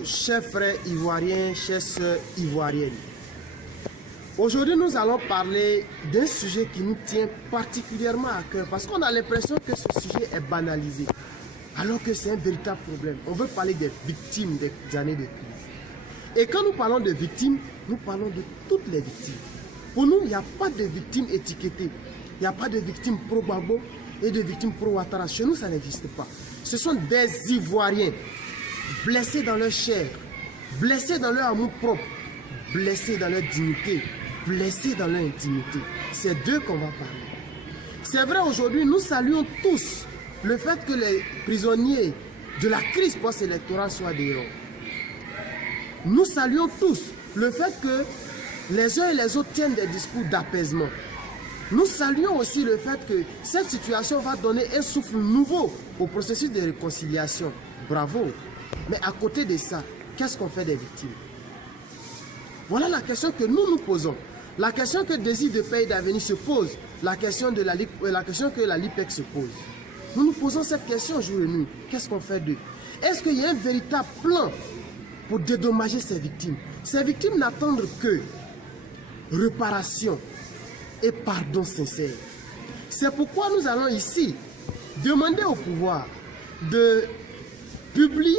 Bonjour chers frères ivoiriens, chères sœurs ivoiriennes. Aujourd'hui nous allons parler d'un sujet qui nous tient particulièrement à cœur parce qu'on a l'impression que ce sujet est banalisé alors que c'est un véritable problème. On veut parler des victimes des années de crise. Et quand nous parlons de victimes, nous parlons de toutes les victimes. Pour nous, il n'y a pas de victimes étiquetées. Il n'y a pas de victimes pro-Gbagbo et de victimes pro-Ouattara. Chez nous, ça n'existe pas. Ce sont des Ivoiriens blessés dans leur chair, blessés dans leur amour propre, blessés dans leur dignité, blessés dans leur intimité. C'est d'eux qu'on va parler. C'est vrai, aujourd'hui, nous saluons tous le fait que les prisonniers de la crise post-électorale soient des héros. Nous saluons tous le fait que les uns et les autres tiennent des discours d'apaisement. Nous saluons aussi le fait que cette situation va donner un souffle nouveau au processus de réconciliation. Bravo! Mais à côté de ça, qu'est-ce qu'on fait des victimes? Voilà la question que nous nous posons. La question que Désir de Paix et d'Avenir se pose. La question que la LIPEC se pose. Nous nous posons cette question jour et nuit. Qu'est-ce qu'on fait d'eux? Est-ce qu'il y a un véritable plan pour dédommager ces victimes? Ces victimes n'attendent que réparation et pardon sincère. C'est pourquoi nous allons ici demander au pouvoir de publier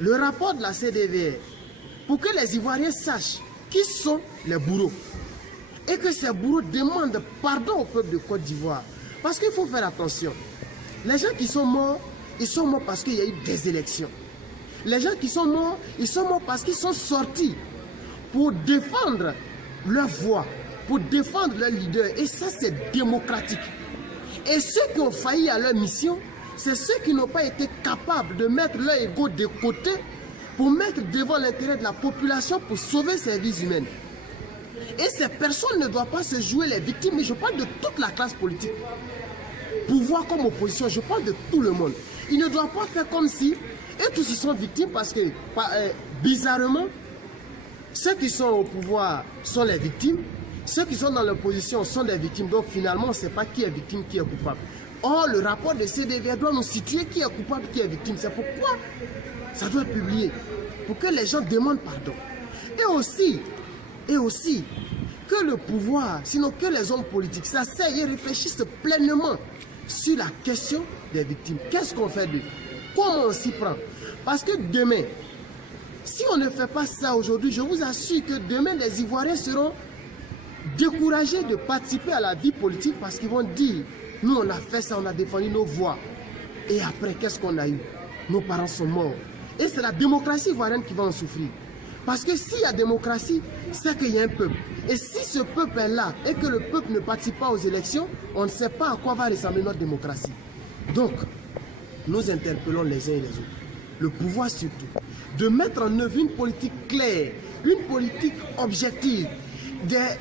le rapport de la CDVR pour que les Ivoiriens sachent qui sont les bourreaux et que ces bourreaux demandent pardon au peuple de Côte d'Ivoire. Parce qu'il faut faire attention. Les gens qui sont morts, ils sont morts parce qu'il y a eu des élections. Les gens qui sont morts, ils sont morts parce qu'ils sont sortis pour défendre leur voix, pour défendre leur leader. Et ça, c'est démocratique. Et ceux qui ont failli à leur mission, c'est ceux qui n'ont pas été capables de mettre leur ego de côté pour mettre devant l'intérêt de la population pour sauver ses vies humaines. Et ces personnes ne doivent pas se jouer les victimes, mais je parle de toute la classe politique. Pouvoir comme opposition, je parle de tout le monde. Ils ne doivent pas faire comme si eux tous ils sont victimes parce que, bizarrement, ceux qui sont au pouvoir sont les victimes, ceux qui sont dans l'opposition sont des victimes. Donc finalement, on ne sait pas qui est victime, qui est coupable. Or, le rapport de CDV doit nous situer qui est coupable, qui est victime. C'est pourquoi ça doit être publié. Pour que les gens demandent pardon. Et aussi, que le pouvoir, sinon que les hommes politiques s'asseyent et réfléchissent pleinement sur la question des victimes. Qu'est-ce qu'on fait d'eux? Comment on s'y prend? Parce que demain, si on ne fait pas ça aujourd'hui, je vous assure que demain, les Ivoiriens seront découragés de participer à la vie politique parce qu'ils vont dire, nous on a fait ça, on a défendu nos voix. Et après, qu'est-ce qu'on a eu? Nos parents sont morts. Et c'est la démocratie ivoirienne qui va en souffrir. Parce que s'il y a démocratie, c'est qu'il y a un peuple. Et si ce peuple est là et que le peuple ne participe pas aux élections, on ne sait pas à quoi va ressembler notre démocratie. Donc, nous interpellons les uns et les autres, le pouvoir surtout, de mettre en œuvre une politique claire, une politique objective, des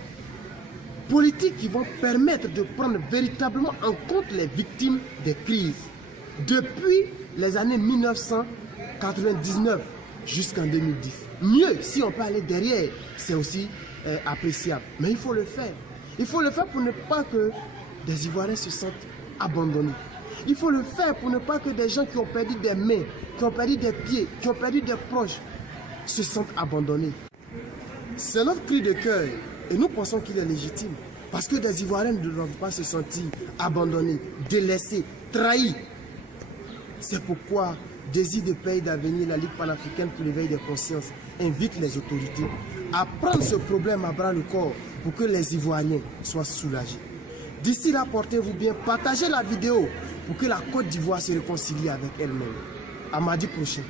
politiques qui vont permettre de prendre véritablement en compte les victimes des crises. Depuis les années 1999 jusqu'en 2010. Mieux, si on peut aller derrière, c'est aussi appréciable. Mais il faut le faire. Il faut le faire pour ne pas que des Ivoiriens se sentent abandonnés. Il faut le faire pour ne pas que des gens qui ont perdu des mains, qui ont perdu des pieds, qui ont perdu des proches, se sentent abandonnés. C'est notre cri de cœur et nous pensons qu'il est légitime. Parce que des Ivoiriens ne doivent pas se sentir abandonnés, délaissés, trahis. C'est pourquoi Désir de Paix et d'Avenir, la Ligue panafricaine pour l'éveil des consciences, invite les autorités à prendre ce problème à bras le corps pour que les Ivoiriens soient soulagés. D'ici là, portez-vous bien, partagez la vidéo pour que la Côte d'Ivoire se réconcilie avec elle-même. À mardi prochain.